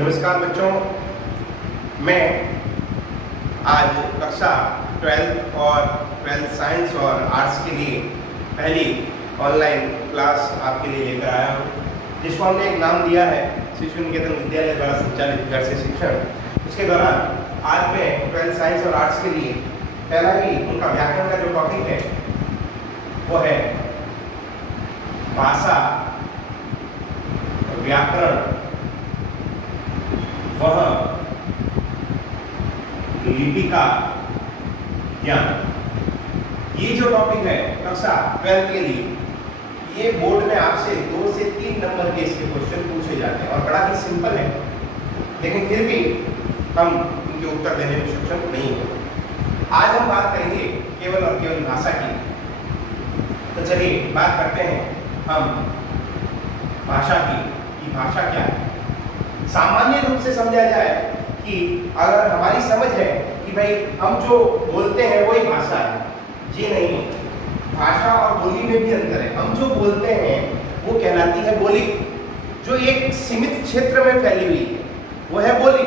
नमस्कार बच्चों, मैं आज कक्षा 12th और 12th साइंस और आर्ट्स के लिए पहली ऑनलाइन क्लास आपके लिए लेकर आया हूँ, जिसको हमने एक नाम दिया है शिशु निकेतन विद्यालय द्वारा संचालित घर से शिक्षण। इसके दौरान आज मैं 12th साइंस और आर्ट्स के लिए पहला ही उनका व्याकरण का जो टॉपिक है वो है भाषा, व्याकरण, वह लिपि का ज्ञान। ये जो टॉपिक है कक्षा 12 के लिए, ये बोर्ड में आपसे 2 से 3 नंबर के इसके क्वेश्चन पूछे जाते हैं और बड़ा ही सिंपल है, लेकिन फिर भी हम इनके उत्तर देने में सक्षम नहीं हो। आज हम बात करेंगे केवल और केवल भाषा की। तो चलिए बात करते हैं हम भाषा की। कि भाषा क्या है? सामान्य रूप से समझा जाए कि अगर हमारी समझ है कि भाई हम जो बोलते हैं वही भाषा है, जी नहीं, भाषा और बोली में भी अंतर है। हम जो बोलते हैं वो कहलाती है बोली, जो एक सीमित क्षेत्र में फैली हुई है, वो है बोली।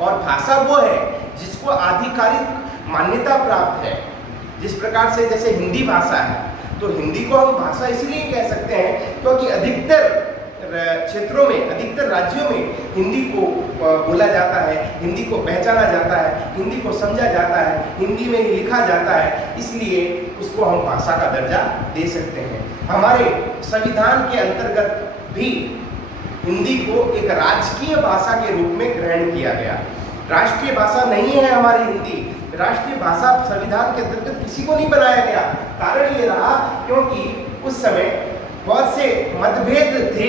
और भाषा वो है जिसको आधिकारिक मान्यता प्राप्त है। जिस प्रकार से जैसे हिंदी भाषा है, तो हिंदी को हम भाषा इसलिए कह सकते हैं क्योंकि अधिकतर क्षेत्रों में, अधिकतर राज्यों में हिंदी को बोला जाता है, हिंदी को पहचाना जाता है, हिंदी को समझा जाता है, हिंदी में ही लिखा जाता है, इसलिए उसको हम भाषा का दर्जा दे सकते हैं। हमारे संविधान के अंतर्गत भी हिंदी को एक राजकीय भाषा के रूप में ग्रहण किया गया। राष्ट्रीय भाषा नहीं है हमारी हिंदी, राष्ट्रीय भाषा संविधान के अंतर्गत किसी को नहीं बनाया गया। कारण ये रहा क्योंकि उस समय बहुत से मतभेद थे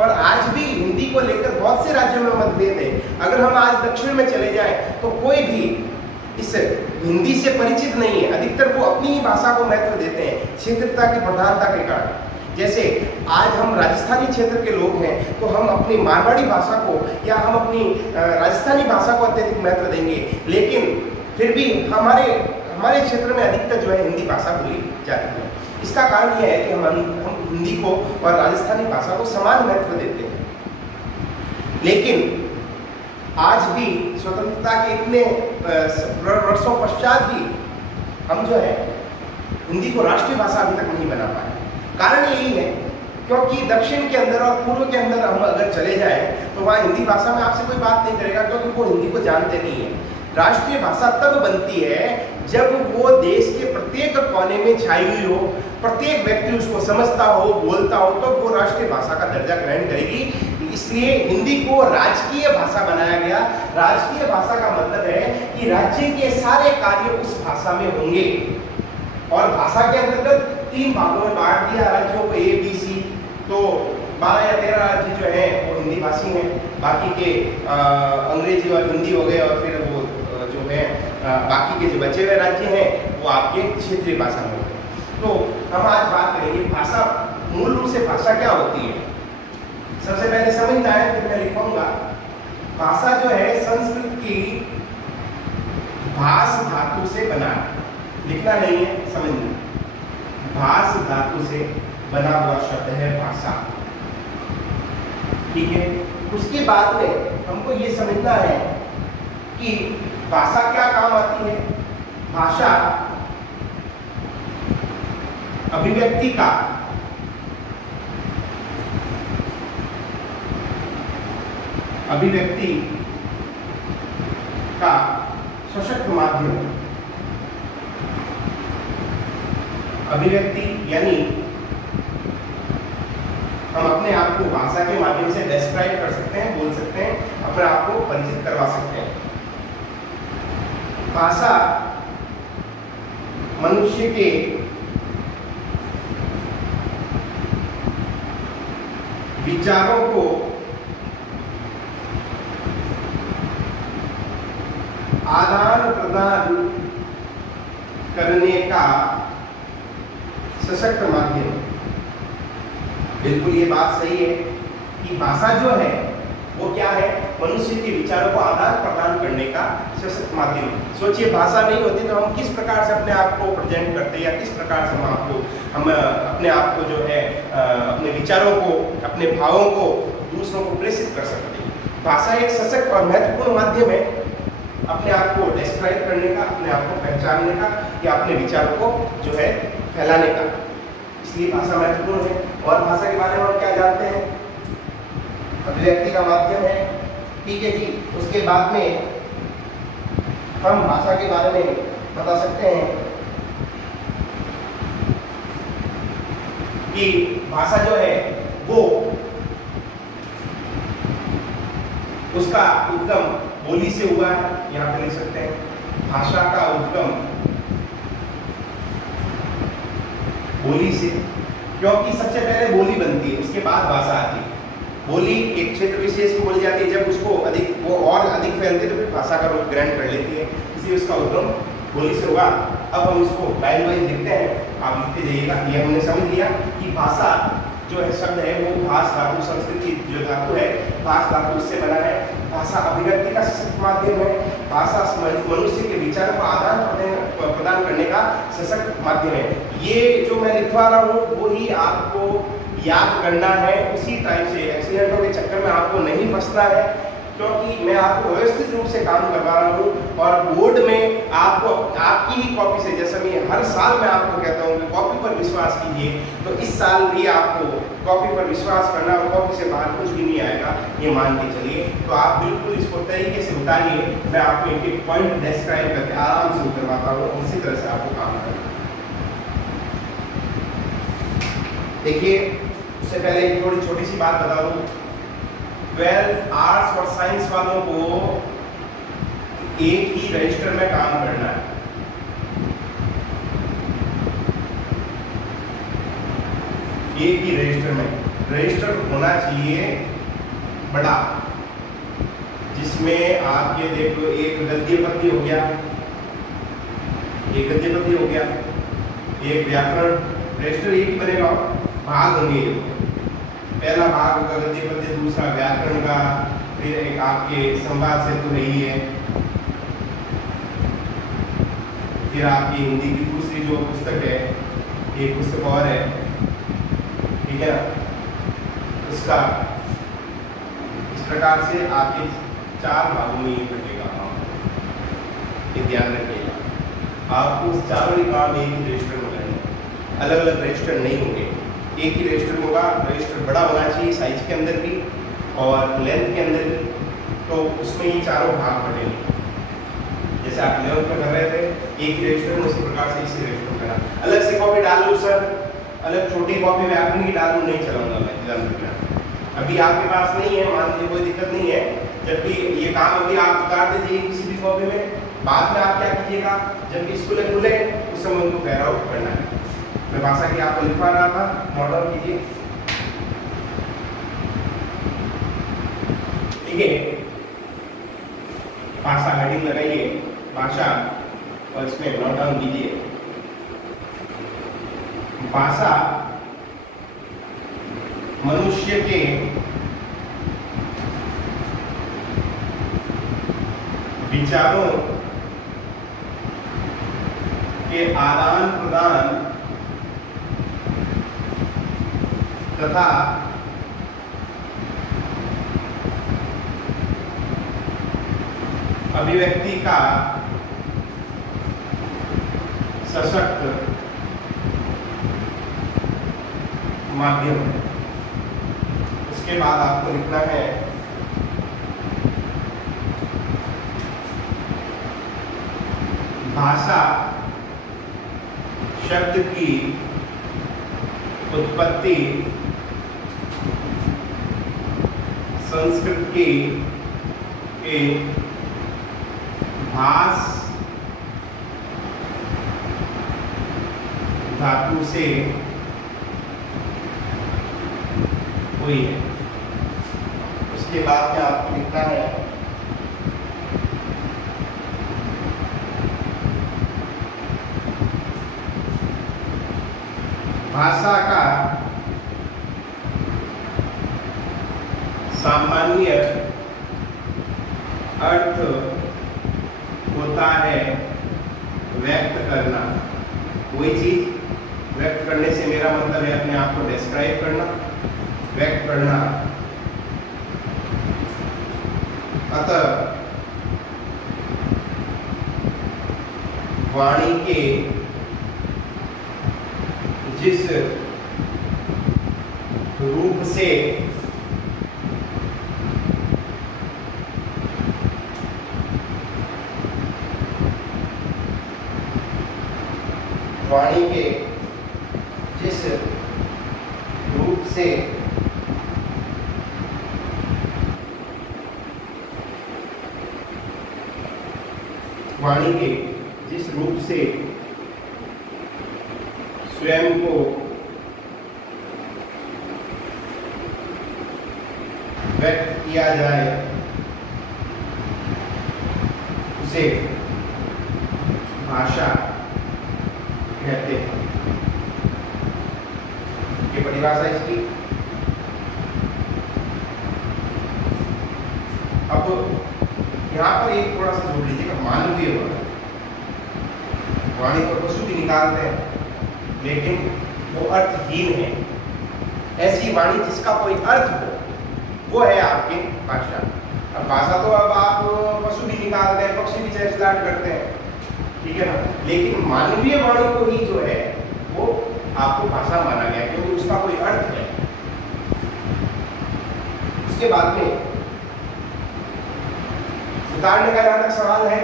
और आज भी हिंदी को लेकर बहुत से राज्यों में मतभेद है। अगर हम आज दक्षिण में चले जाएं तो कोई भी इस हिंदी से परिचित नहीं है, अधिकतर वो अपनी ही भाषा को महत्व देते हैं क्षेत्रता की प्रधानता के कारण। जैसे आज हम राजस्थानी क्षेत्र के लोग हैं तो हम अपनी मारवाड़ी भाषा को या हम अपनी राजस्थानी भाषा को अत्यधिक महत्व देंगे, लेकिन फिर भी हमारे क्षेत्र में अधिकतर जो है हिंदी भाषा बोली जाती है। इसका कारण यह है कि हम हिंदी को और राजस्थानी भाषा को समान महत्व देते हैं। लेकिन आज भी स्वतंत्रता के इतने वर्षों पश्चात भी हम जो है हिंदी को राष्ट्रीय भाषा अभी तक नहीं बना पाए। कारण यही है क्योंकि दक्षिण के अंदर और पूर्व के अंदर हम अगर चले जाएं तो वहाँ हिंदी भाषा में आपसे कोई बात नहीं करेगा, क्योंकि वो हिंदी को जानते नहीं है। राष्ट्रीय भाषा तब बनती है जब वो देश के प्रत्येक कोने में छाई हुई हो, प्रत्येक व्यक्ति उसको समझता हो, बोलता हो, तो वो राष्ट्रीय भाषा का दर्जा ग्रहण करेगी। इसलिए हिंदी को राजकीय भाषा बनाया गया। राजकीय भाषा का मतलब है कि राज्य के सारे कार्य उस भाषा में होंगे। और भाषा के अंतर्गत 3 भागों में बांट दिया राज्यों को, A, B, C। तो 12 या 13 राज्य जो है वो हिंदी भाषी हैं, बाकी के अंग्रेजी और हिंदी हो गए, और फिर वो जो है बाकी के जो बचे हुए राज्य हैं वो आपके क्षेत्रीय भाषा में हो गए। तो हम आज बात करेंगे भाषा, मूल रूप से भाषा क्या होती है। सबसे पहले समझना है, फिर मैं लिखूंगा। भाषा जो है संस्कृत की भाष धातु से बना, लिखना नहीं है, समझना। भाष धातु से बना हुआ शब्द है भाषा, ठीक है। उसके बाद में हमको ये समझना है कि भाषा क्या काम आती है। भाषा अभिव्यक्ति का सशक्त माध्यम। अभिव्यक्ति यानी हम अपने आप को भाषा के माध्यम से डिस्क्राइब कर सकते हैं, बोल सकते हैं, अपने आप को परिचित करवा सकते हैं। भाषा मनुष्य के विचारों को आदान प्रदान करने का सशक्त माध्यम। बिल्कुल ये बात सही है कि भाषा जो है वो क्या है, मनुष्य के विचारों को आदान प्रदान करने का सशक्त माध्यम। सोचिए भाषा नहीं होती तो हम किस प्रकार से अपने आप को प्रेजेंट करते या किस प्रकार से हम अपने आप को जो है अपने विचारों को, अपने भावों को दूसरों को प्रेषित कर सकते हैं। भाषा एक सशक्त और महत्वपूर्ण माध्यम है अपने आप को डिस्क्राइब करने का, अपने आप को पहचानने का या अपने विचारों को जो है फैलाने का। इसलिए भाषा महत्वपूर्ण है। और भाषा के बारे में हम क्या जानते हैं? अभिव्यक्ति का माध्यम है, ठीक है जी। उसके बाद में हम भाषा के बारे में बता सकते हैं कि भाषा जो है वो उसका उद्गम बोली से हुआ है, यहाँ पे लिख सकते हैं। भाषा का उद्गम बोली से, क्योंकि सबसे पहले बोली बनती है, उसके बाद भाषा आती है। बोली एक क्षेत्र विशेष को बोली जाती है, जब उसको अधिक वो और अधिक फैलती है तो फिर भाषा का रूप ग्रहण कर लेती है, इसलिए उसका उद्गम बोली से होगा। अब हम इसको लाइन वाइज लिखते हैं, आप लिखते जाइएगा। ये हमने समझ लिया कि भाषा जो है शब्द है वो भाष धातु, संस्कृत की जो धातु है भाष धातु उससे बना है। भाषा अभिव्यक्ति का सशक्त माध्यम है। भाषा मनुष्य के विचारों का आदान प्रदान करने का सशक्त माध्यम है। ये जो मैं लिखवा रहा हूँ वो ही आपको याद करना है, उसी टाइप से एक्सीडेंटों के चक्कर में आपको नहीं फंसना है, क्योंकि मैं आपको व्यवस्थित रूप से काम करवा रहा हूँ। और बोर्ड में आपको आपकी ही कॉपी से, जैसे मैं हर साल मैं आपको कहता हूँ कि कॉपी पर विश्वास कीजिए, तो इस साल भी आपको कॉपी पर विश्वास करना और कॉपी से बाहर कुछ भी नहीं आएगा, ये मान के चलिए। तो आप बिल्कुल इसको तरीके से उतारिए। मैं आपको एक एक पॉइंट डिस्क्राइब करके आराम से उतरवाता हूँ, उसी तरह से आपको काम करना। देखिए, उससे पहले एक थोड़ी छोटी सी बात बता दूँ। 12 आर्ट्स और साइंस वालों को एक ही रजिस्टर में काम करना है। एक ही रजिस्टर में, रजिस्टर होना चाहिए बड़ा, जिसमें आपके देख लो एक गद्य पद्य हो गया, एक गद्य पद्य हो गया, एक व्याकरण। रजिस्टर एक ही बनेगा, भाग होंगे। पहला भाग होगा गद्य पद्य, दूसरा व्याकरण का, फिर एक आपके संवाद से तो नहीं है, फिर आपकी हिंदी की दूसरी जो पुस्तक है, एक पुस्तक और है, ठीक है, उसका इस प्रकार से आपके 4 भागों में ये कटेगा। ये ध्यान रखिएगा, आपको उस चारों ही काम एक ही रजिस्टर में करने, अलग अलग रजिस्टर नहीं होंगे, एक ही रजिस्टर होगा। रजिस्टर बड़ा होना चाहिए साइज के अंदर भी और लेंथ के अंदर भी, तो उसमें ये चारों भाग बटेंगे। जैसे आप 11th में कर रहे थे एक ही रजिस्टर में, उसी प्रकार से इसी रजिस्टर में करना। अलग से कॉपी डाल लूँ सर, अलग छोटी कॉपी में आपने की डाल लूँ, नहीं चलाऊंगा मैं एग्जाम में। अभी आपके पास नहीं है, मान लीजिए कोई दिक्कत नहीं है, जबकि ये काम अभी आप उतार दीजिए किसी भी कॉपी में। बाद में आप क्या कीजिएगा, जब स्कूल खुले उस समय उनको फेयर आउट करना है। मैं भाषा की आपको लिखवा रहा था, मॉडल कीजिए, ठीक है। भाषा हेडिंग लगाइए, भाषा, और इसमें नोट डाउन कीजिए। भाषा मनुष्य के विचारों के आदान प्रदान तथा अभिव्यक्ति का सशक्त माध्यम है। उसके बाद आपको लिखना है भाषा शब्द की उत्पत्ति संस्कृत की भाष धातु से हुई है। उसके बाद में आपको लिखना है भाषा का सामान्य अर्थ होता है व्यक्त करना। वही चीज, व्यक्त करने से मेरा मतलब है अपने आप को डिस्क्राइब करना, व्यक्त करना। अतः वाणी के जिस रूप से वाणी के जिस रूप से वाणी के जिस रूप से स्वयं को व्यक्त किया जाए उसे भाषा कहते हैं। ये परिभाषा इसकी। अब यहां पर एक थोड़ा सा जोड़ लीजिएगा, मानवीय वाणी। वाणी को पशु भी निकालते हैं लेकिन वो अर्थहीन है। ऐसी वाणी जिसका कोई अर्थ हो वो है आपकी भाषा। अब भाषा तो अब आप पशु भी निकालते हैं, पक्षी भी चहचहाट करते हैं, ठीक है ना, लेकिन मानवीय वाणी को ही जो है वो आपको भाषा माना गया क्योंकि उसका कोई अर्थ है। उसके बाद में उतारने का जहां तक सवाल है,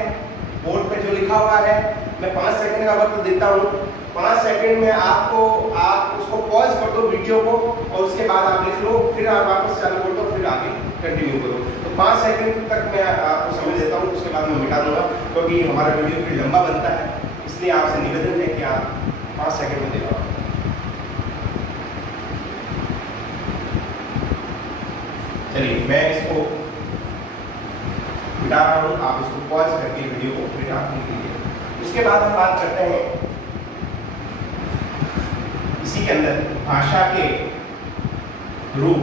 बोर्ड पे जो लिखा हुआ है मैं 5 सेकंड का वक्त देता हूँ। 5 सेकंड में आप उसको पॉज कर दो वीडियो को और उसके बाद आप लिख लो, फिर आप वापस चालू कर दो, फिर आगे कंटिन्यू करो। तो 5 सेकंड तक मैं आपको समय देता हूँ, उसके बाद मैं मिटा दूंगा क्योंकि हमारा वीडियो फिर लंबा बनता है। इसलिए आपसे निवेदन है कि आप 5 सेकंड में दे दो। चलिए मैं इसको मिटा रहा हूँ, आप इसको पॉज करके वीडियो को फिर आप लिख लीजिए। उसके बाद हम बात करते हैं इसी के अंदर भाषा के रूप।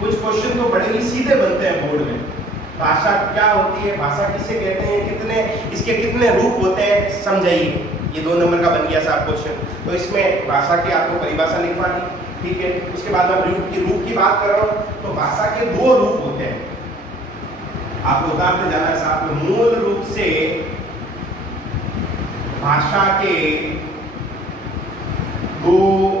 कुछ क्वेश्चन तो बड़े ही सीधे बनते हैं बोर्ड में। भाषा क्या होती है, भाषा किसे कहते हैं, इसके कितने रूप होते हैं, समझाइए। ये 2 नंबर का बन गया साहब क्वेश्चन। तो इसमें भाषा की आपको परिभाषा लिखवानी, ठीक है। उसके बाद मैं रूप की बात कर रहा हूँ तो भाषा के 2 रूप होते हैं, आपको उतारते जाना है साहब। मूल रूप से भाषा के 2